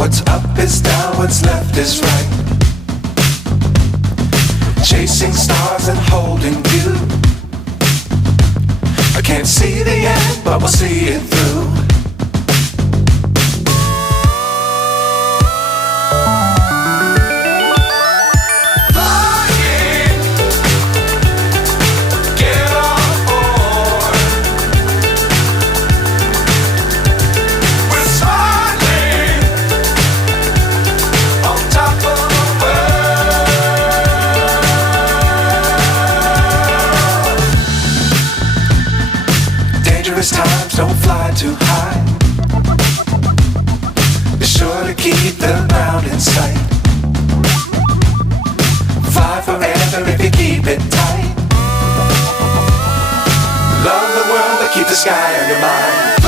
What's up is down, what's left is right. Chasing stars and holding you. I can't see the end, but we'll see it through. Dangerous times, don't fly too high. Be sure to keep the ground in sight. Fly forever if you keep it tight. Love the world, but keep the sky on your mind.